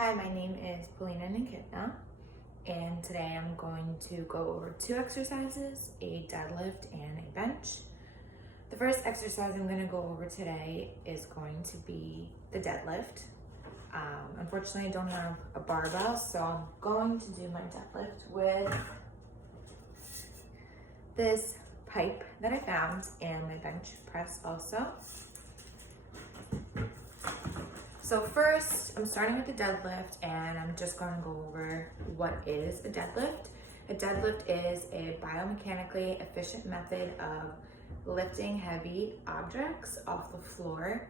Hi, my name is Polina Nikitna, and today I'm going to go over two exercises, a deadlift and a bench. The first exercise I'm going to go over today is going to be the deadlift. Unfortunately, I don't have a barbell, so I'm going to do my deadlift with this pipe that I found and my bench press also. So first, I'm starting with the deadlift, and I'm just going to go over what is a deadlift. A deadlift is a biomechanically efficient method of lifting heavy objects off the floor.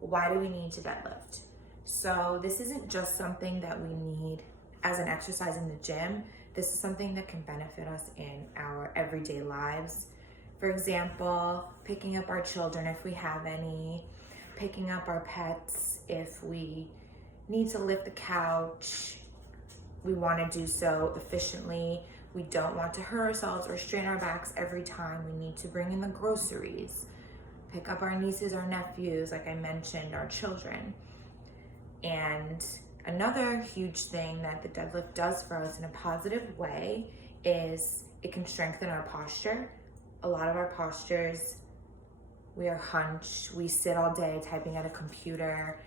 Why do we need to deadlift? So this isn't just something that we need as an exercise in the gym. This is something that can benefit us in our everyday lives. For example, picking up our children if we have any, picking up our pets if we need to lift the couch. We want to do so efficiently. We don't want to hurt ourselves or strain our backs every time we need to bring in the groceries. Pick up our nieces or nephews, like I mentioned, our children. And another huge thing that the deadlift does for us in a positive way is it can strengthen our posture. A lot of our postures, we are hunched, we sit all day typing at a computer.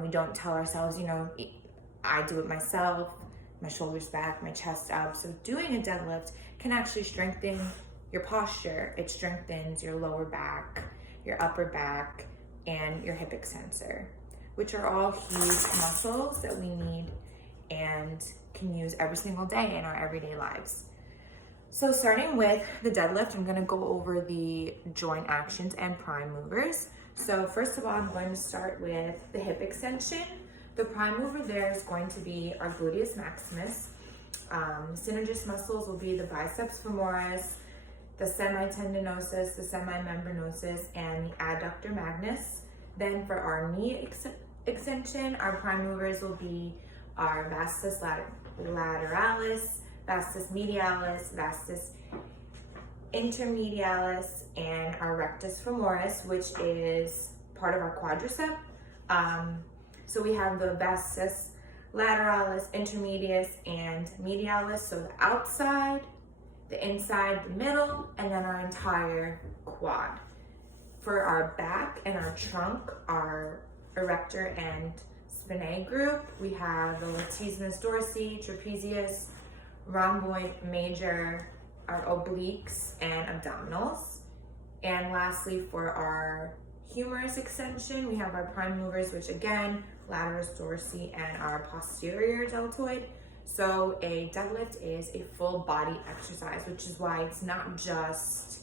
We don't tell ourselves, I do it myself, my shoulders back, my chest up. So doing a deadlift can actually strengthen your posture. It strengthens your lower back, your upper back, and your hip extensor, which are all huge muscles that we need and can use every single day in our everyday lives. So starting with the deadlift, I'm gonna go over the joint actions and prime movers. So first of all, I'm going to start with the hip extension. The prime mover there is going to be our gluteus maximus. Synergist muscles will be the biceps femoris, the semitendinosus, the semimembranosus, and the adductor magnus. Then for our knee extension, our prime movers will be our vastus lateralis, vastus medialis, vastus intermedialis, and our rectus femoris, which is part of our quadricep. So we have the vastus lateralis, intermedius, and medialis, so the outside, the inside, the middle, and then our entire quad. For our back and our trunk, our erector and spinae group, we have the latissimus dorsi, trapezius, rhomboid major, our obliques, and abdominals. And lastly, for our humerus extension, we have our prime movers, which again, latissimus dorsi and our posterior deltoid. So a deadlift is a full body exercise, which is why it's not just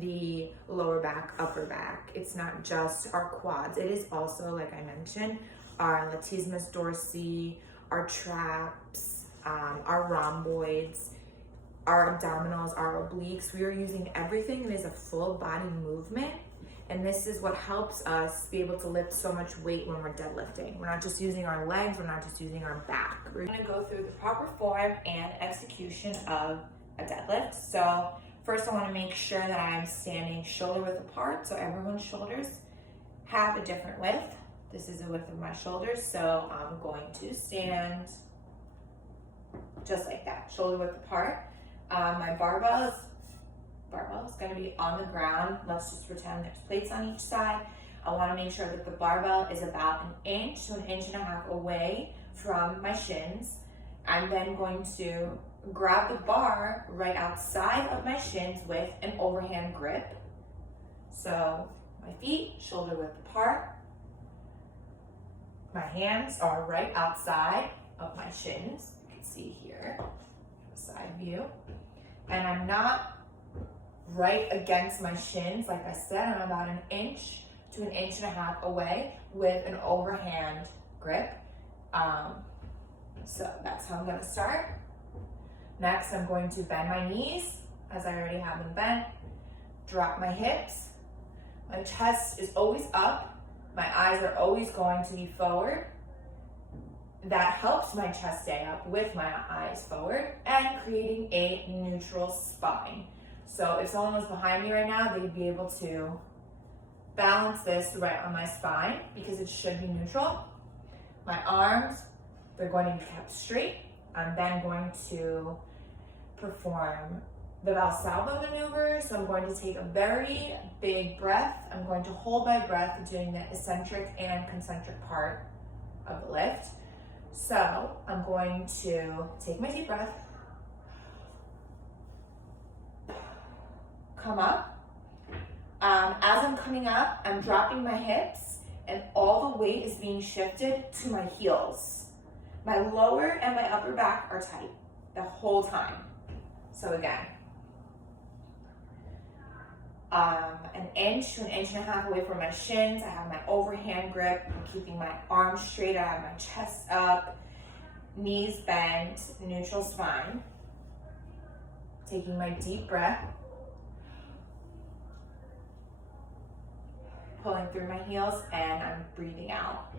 the lower back, upper back. It's not just our quads. It is also, like I mentioned, our latissimus dorsi, our traps, our rhomboids, our abdominals, our obliques. We are using everything. It is a full body movement. And this is what helps us be able to lift so much weight when we're deadlifting. We're not just using our legs, we're not just using our back. We're gonna go through the proper form and execution of a deadlift. So first I wanna make sure that I'm standing shoulder width apart, so everyone's shoulders have a different width. This is the width of my shoulders, so I'm going to stand just like that, shoulder width apart. My barbell is going to be on the ground. Let's just pretend there's plates on each side. I want to make sure that the barbell is about an inch to an inch and a half away from my shins. I'm then going to grab the bar right outside of my shins with an overhand grip. So my feet shoulder width apart. My hands are right outside of my shins. You can see here, a side view. And I'm not right against my shins. Like I said, I'm about an inch to an inch and a half away with an overhand grip. So that's how I'm gonna start. Next, I'm going to bend my knees as I already have them bent. Drop my hips. My chest is always up. My eyes are always going to be forward. That helps my chest stay up with my eyes forward and creating a neutral spine. So if someone was behind me right now, they'd be able to balance this right on my spine because it should be neutral. My arms, they're going to be kept straight. I'm then going to perform the Valsalva maneuver. So I'm going to take a very big breath. I'm going to hold my breath doing the eccentric and concentric part of the lift. So I'm going to take my deep breath, come up. As I'm coming up, I'm dropping my hips and all the weight is being shifted to my heels. My lower and my upper back are tight the whole time. So again, an inch to an inch and a half away from my shins. I have my overhand grip. I'm keeping my arms straight. I have my chest up, knees bent, neutral spine. Taking my deep breath. Pulling through my heels, and I'm breathing out.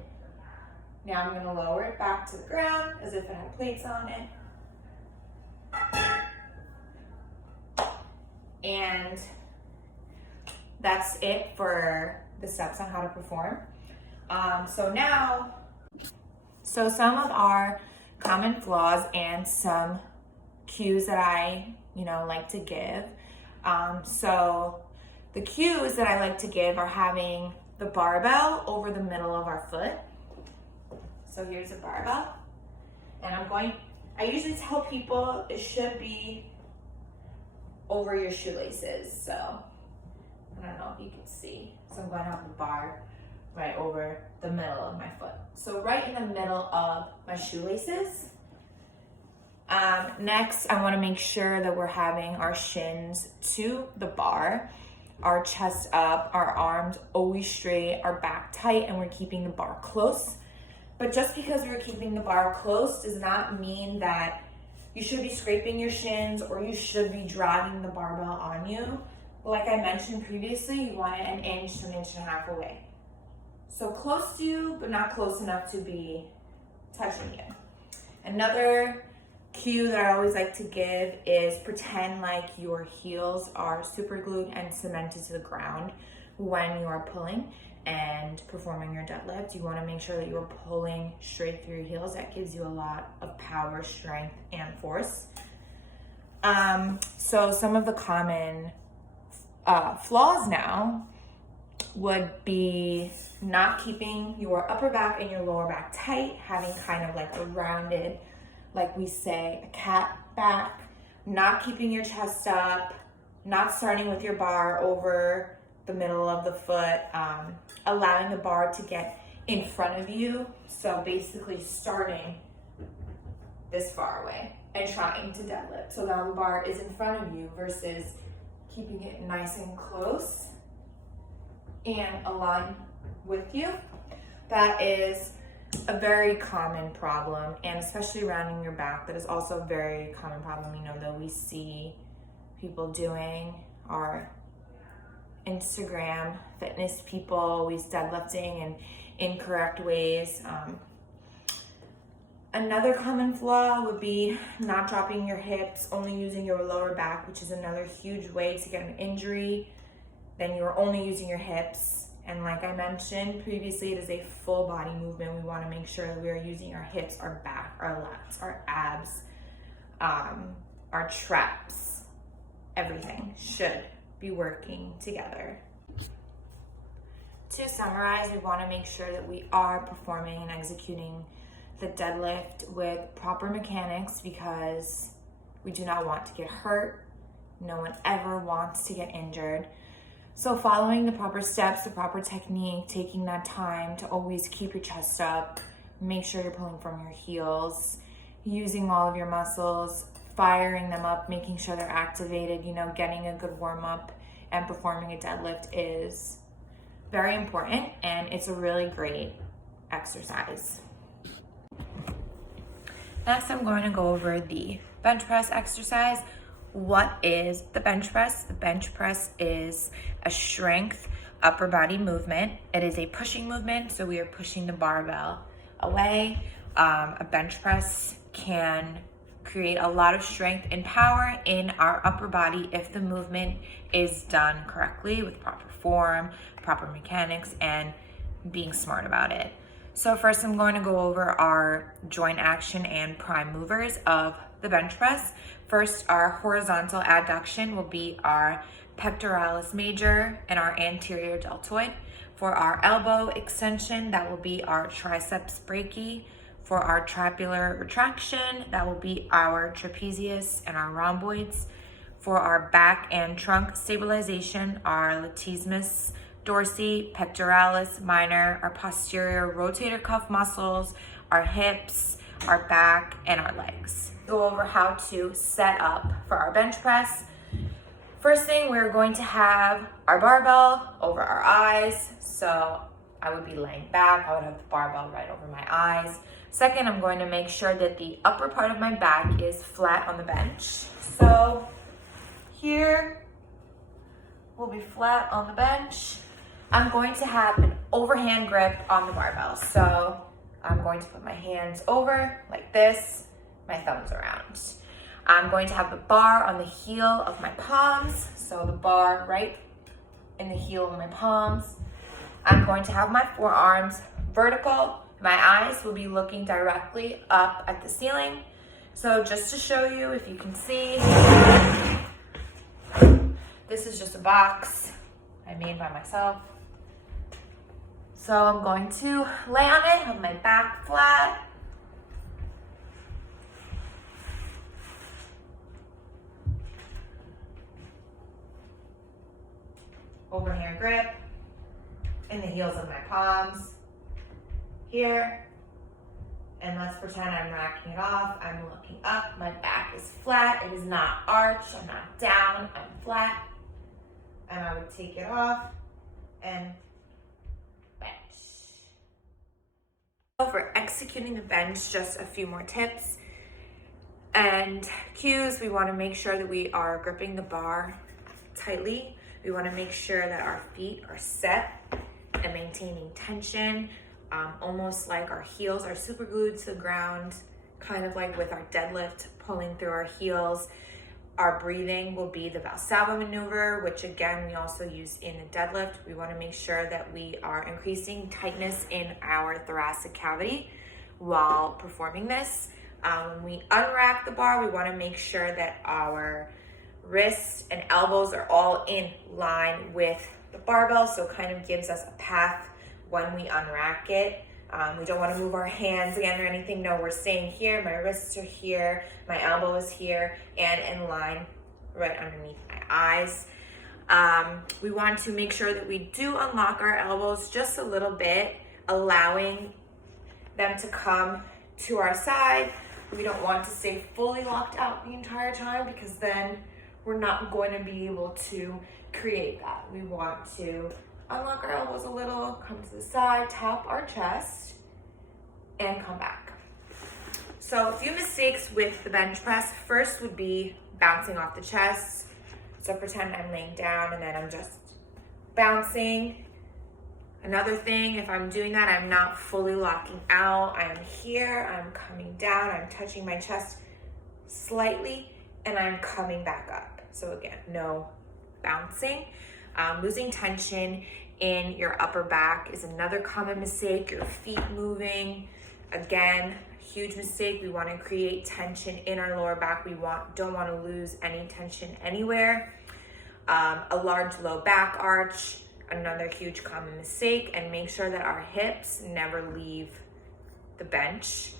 Now I'm gonna lower it back to the ground as if it had plates on it. And that's it for the steps on how to perform. So some of our common flaws and some cues that I, like to give. So the cues that I like to give are having the barbell over the middle of our foot. So here's a barbell. And I usually tell people it should be over your shoelaces. So I don't know if you can see. So I'm going to have the bar right over the middle of my foot. So right in the middle of my shoelaces. Next, I want to make sure that we're having our shins to the bar, our chest up, our arms always straight, our back tight, and we're keeping the bar close. But just because we're keeping the bar close does not mean that you should be scraping your shins or you should be dragging the barbell on you. Like I mentioned previously, you want it an inch to an inch and a half away. So close to you, but not close enough to be touching you. Another cue that I always like to give is pretend like your heels are super glued and cemented to the ground when you are pulling and performing your deadlift. You want to make sure that you're pulling straight through your heels. That gives you a lot of power, strength, and force. So some of the common flaws now would be not keeping your upper back and your lower back tight, having kind of like a rounded, like we say, a cat back, not keeping your chest up, not starting with your bar over the middle of the foot, allowing the bar to get in front of you. So basically starting this far away and trying to deadlift. So now the bar is in front of you versus keeping it nice and close and aligned with you. That is a very common problem, and especially rounding your back, that is also a very common problem, that we see people doing. Our Instagram fitness people always deadlifting in incorrect ways. Another common flaw would be not dropping your hips, only using your lower back, which is another huge way to get an injury. Then you're only using your hips. And like I mentioned previously, it is a full body movement. We want to make sure that we are using our hips, our back, our lats, our abs, our traps. Everything should be working together. To summarize, we want to make sure that we are performing and executing the deadlift with proper mechanics, because we do not want to get hurt. No one ever wants to get injured. So following the proper steps, the proper technique, taking that time to always keep your chest up, make sure you're pulling from your heels, using all of your muscles, firing them up, making sure they're activated, getting a good warm up and performing a deadlift is very important, and it's a really great exercise. Next, I'm going to go over the bench press exercise. What is the bench press? The bench press is a strength upper body movement. It is a pushing movement, so we are pushing the barbell away. A bench press can create a lot of strength and power in our upper body if the movement is done correctly with proper form, proper mechanics, and being smart about it. So first I'm going to go over our joint action and prime movers of the bench press. First, our horizontal adduction will be our pectoralis major and our anterior deltoid. For our elbow extension, that will be our triceps brachii. For our trapezius retraction, that will be our trapezius and our rhomboids. For our back and trunk stabilization, our latissimus dorsi, pectoralis minor, our posterior rotator cuff muscles, our hips, our back, and our legs. Go over how to set up for our bench press. First thing, we're going to have our barbell over our eyes. So I would be laying back, I would have the barbell right over my eyes. Second, I'm going to make sure that the upper part of my back is flat on the bench. So here will be flat on the bench. I'm going to have an overhand grip on the barbell. So I'm going to put my hands over like this, my thumbs around. I'm going to have the bar on the heel of my palms. So the bar right in the heel of my palms. I'm going to have my forearms vertical. My eyes will be looking directly up at the ceiling. So just to show you, if you can see, this is just a box I made by myself. So I'm going to lay on it, have my back flat. Overhand grip in the heels of my palms here. And let's pretend I'm racking it off. I'm looking up, my back is flat. It is not arched, I'm not down, I'm flat. And I would take it off and bench. So for executing the bench, just a few more tips and cues. We want to make sure that we are gripping the bar tightly. We want to make sure that our feet are set and maintaining tension, almost like our heels are super glued to the ground, kind of like with our deadlift, pulling through our heels. Our breathing will be the Valsalva maneuver, which again, we also use in the deadlift. We want to make sure that we are increasing tightness in our thoracic cavity while performing this. When we unrack the bar, we want to make sure that our wrists and elbows are all in line with the barbell, so it kind of gives us a path when we unrack it. We don't want to move our hands again or anything. No, we're staying here. My wrists are here, my elbow is here, and in line right underneath my eyes. We want to make sure that we do unlock our elbows just a little bit, allowing them to come to our side. We don't want to stay fully locked out the entire time, because then we're not going to be able to create that. We want to unlock our elbows a little, come to the side, tap our chest, and come back. So a few mistakes with the bench press. First would be bouncing off the chest. So pretend I'm laying down and then I'm just bouncing. Another thing, if I'm doing that, I'm not fully locking out. I'm here, I'm coming down, I'm touching my chest slightly, and I'm coming back up. So again, no bouncing. Losing tension in your upper back is another common mistake. Your feet moving, again, huge mistake. We want to create tension in our lower back. We don't want to lose any tension anywhere. A large low back arch, another huge common mistake. And make sure that our hips never leave the bench.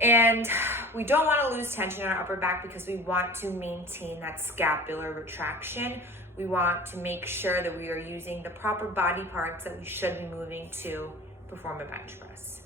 And we don't want to lose tension in our upper back because we want to maintain that scapular retraction. We want to make sure that we are using the proper body parts that we should be moving to perform a bench press.